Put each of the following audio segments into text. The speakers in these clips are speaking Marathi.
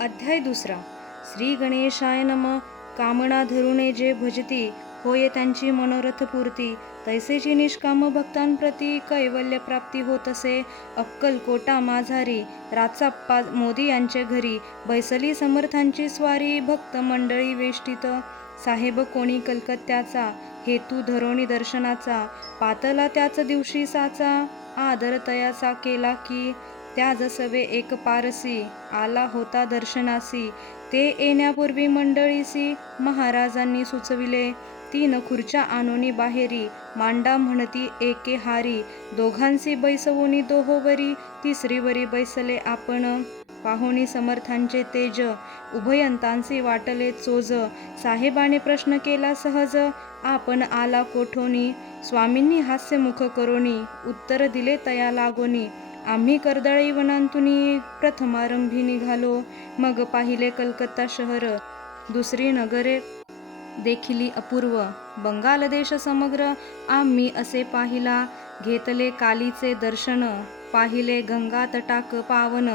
अध्याय दुसरा. श्री गणेशाय नम कामना धरुणे जे भजती होय त्यांची मनोरथ पूर्ती तैसेची निष्काम भक्तांप्रती कैवल्य प्राप्ती होत असे अक्कलकोटा माझारी राचाप्पा मोदी यांच्या घरी. बैसली समर्थांची स्वारी भक्त मंडळी वेष्टित. साहेब कोणी कलकत्त्याचा हेतू धरोणी दर्शनाचा. पातला त्याच दिवशी साचा आदरतयाचा केला की. त्या जसवे एक पारसी आला होता दर्शनासी. ते येण्यापूर्वी मंडळीसी महाराजांनी सुचविले तीन खुर्च्या आणोनी बाहेरी मांडा म्हणती एके हारी. दोघांसी बैसवोनी दोहोवरी तिसरीवरी बैसले आपण. पाहुणी समर्थांचे तेज उभयंतांसी वाटले चोज. साहेबाने प्रश्न केला सहज आपण आला कोठोनी? स्वामींनी हास्यमुख करोनी उत्तर दिले तया लागोनी. आम्ही कर्दळी वनांतुनी प्रथमारंभी निघालो मग पाहिले कलकत्ता शहर दुसरी नगरे देखिली अपूर्व. बंगाल देश समग्र आम्ही असे पाहिला घेतले कालीचे दर्शन पाहिले गंगा तटाक पावन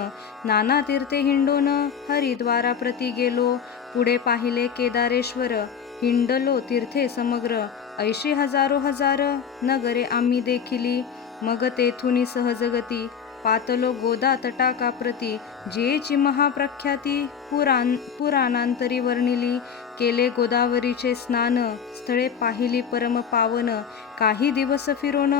नाना तीर्थे हिंडोन हरिद्वारा प्रती गेलो पुढे पाहिले केदारेश्वर हिंडलो तीर्थे समग्र ऐशी हजारो हजार नगरे आम्ही देखिली मग तेथुनी सहजगती पातलो गोदा तटाकाप्रती जेची महाप्रख्याती पुराण पुराणांतरी वर्णिली. केले गोदावरीचे स्नान स्थळे पाहिली परम पावन. काही दिवस फिरोन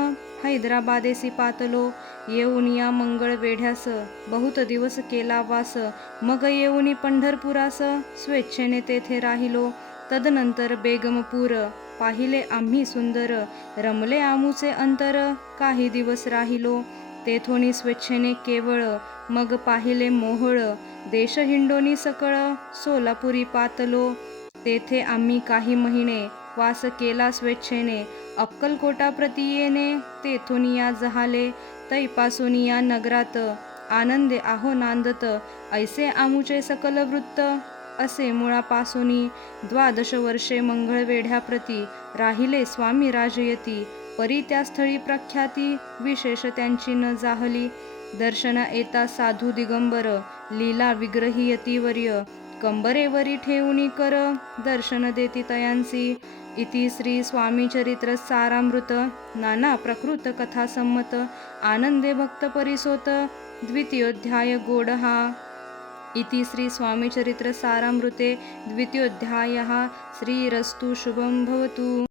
हैदराबादेसी पातलो. येऊन या मंगळ वेढ्यास बहुत दिवस केला वास. मग येऊनी पंढरपुरास स्वेच्छेने तेथे राहिलो. तदनंतर बेगमपूर पाहिले आम्ही सुंदर. रमले आमूचे अंतर. काही दिवस राहिलो. तेथोनी स्वेच्छेने केवळ. मग पाहिले मोहळ. देश हिंडोनी सकळ. सोलापुरी पातलो. तेथे आम्ही काही महिने वास केला स्वेच्छेने. अक्कलकोटा प्रतियेने तेथोनिया तेथून या जहाले. तैपासून या नगरात. आनंदे आहो नांदत. ऐसे आमुचे सकल वृत्त. असे मुळापासूनी द्वादश वर्षे मंगळवेढ्याप्रती राहिले स्वामी राजयती. परी त्या स्थळी प्रख्याती विशेष त्यांची न जाहली. दर्शना येता साधू दिगंबर लीला विग्रही यतीवर्य. कंबरेवरी ठेवणी कर दर्शन देती तयांसी. इति श्री स्वामी चरित्र सारामृत नाना प्रकृत कथा संमत. आनंदे भक्त परिसोत द्वितीयोध्याय गोडहा. इति श्री स्वामी द्वितीयोध्यायः श्रीरस्तु शुभं भवतु।